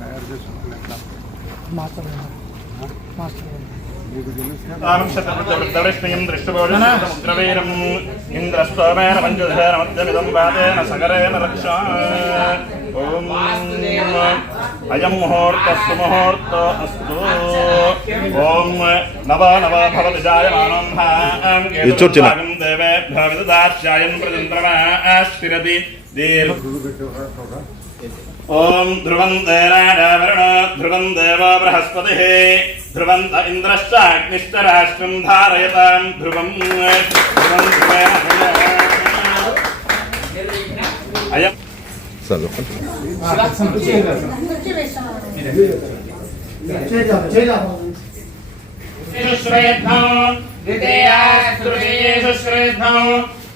తయారు చేసుకుంటున్న master master దృష్టభోజనముద్రవీరం ఇంద్రస్తోమేన పంచదశేనమద్యమిదం వాదేన సగరేణ రక్షా. ఓం అయం ముహూర్త అస్తు. ఓం నవ నవ భవతి జాయమానం. దేవేభ్యో దీర్ఘ ओम ध्रुवं देराडावरुणो ध्रुवं देवो बृहस्पति ध्रुवंत इन्द्रश्च अग्निश्च राष्ट्रम् धारयताम् अयम् द्वितीया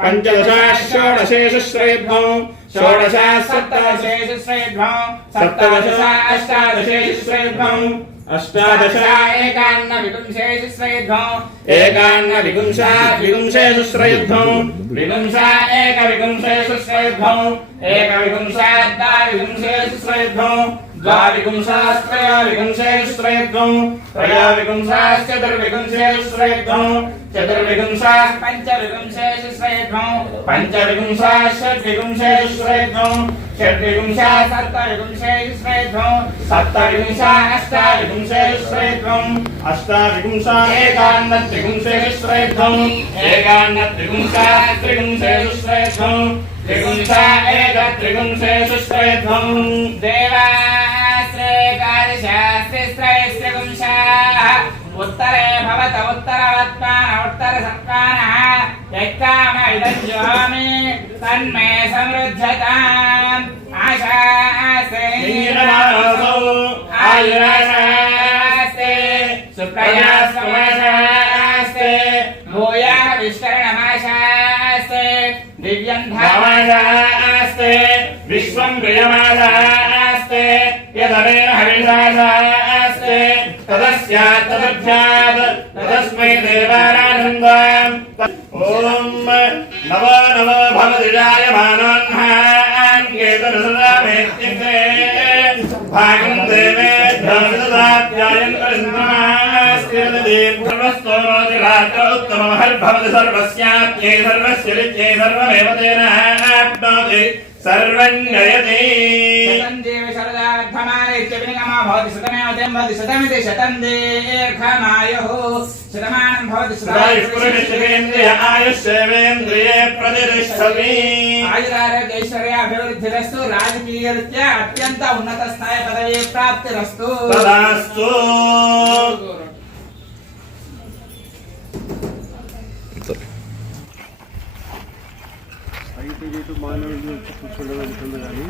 पञ्चदशाः षोडशेषु श्रयद्वौ षोडशाः सप्तदशेषु श्रयद्वौ सप्तदशा अष्टादशेषु श्रयद्वौ अष्टादशा एकान्न विपुंसेषु श्रयद्वौ एकान्न विपुंसा विपुंसेषु श्रयद्वौ विपुंसा एकविपुंसेषु श्रयद्वौ एकविपुंसा द्वाविपुंसेषु श्रयद्वौ द्वाविपुंसास्त्रयाविपुंसेषु श्रयद्वौ त्रयाविपुंसाश्चतुर्विपुंसेषु श्रयद्वौ चतुर्विपुंसाः पञ्चविपुंसेषु श्रयद्वौ पञ्चविपुंसाः षड्विपुंसेषु श्रयद्वौ षड्विपुंसाः सप्तविपुंसेषु श्रयद्वौ सप्तविपुंसाः अष्टाविपुंसेषु उत्तरे भवत उत्तरवत्मान उत्तरसत्मानः यक्काम इदं जुहामि तन्मे समृद्धताम् आशास्ते आयुराशास्ते सुप्रजा समाशास्ते भूया विस्तरणमाशास्ते दिव्यं धामाशास्ते विश्वं प्रियमाशास्ते यदनेन हविषाशास्ते तदस्यात् तदभ्यात् तदस्मै देवारानन्दाम् ॐ नव नव भवति जायमानोन्हान् केतनसदा मेत्युक्ते भागं देवेभ्यो विददात्यायन् उत्तमहर्भवति सर्वस्याप्ये सर्वस्य लिच्ये सर्वमेव तेन आप्नोति सर्वं जयति शतं देव शरदार्थमानित्यभिनिगमो भवति शतमेव जयं भवति शतमिति शतं दीर्घमायुः शतमानं भवति आयुष्पुरुषेन्द्रिय आयुष्येवेन्द्रिये प्रतिष्ठति आयुरारोग्यैश्वर्याभिवृद्धिरस्तु राजकीयरीत्या अत्यन्त उन्नतस्थाय पदवी प्राप्तिरस्तु तदास्तु సరే ఐటీ గీటు మానవులు వచ్చి కూర్చోవడం ఉంటుంది కానీ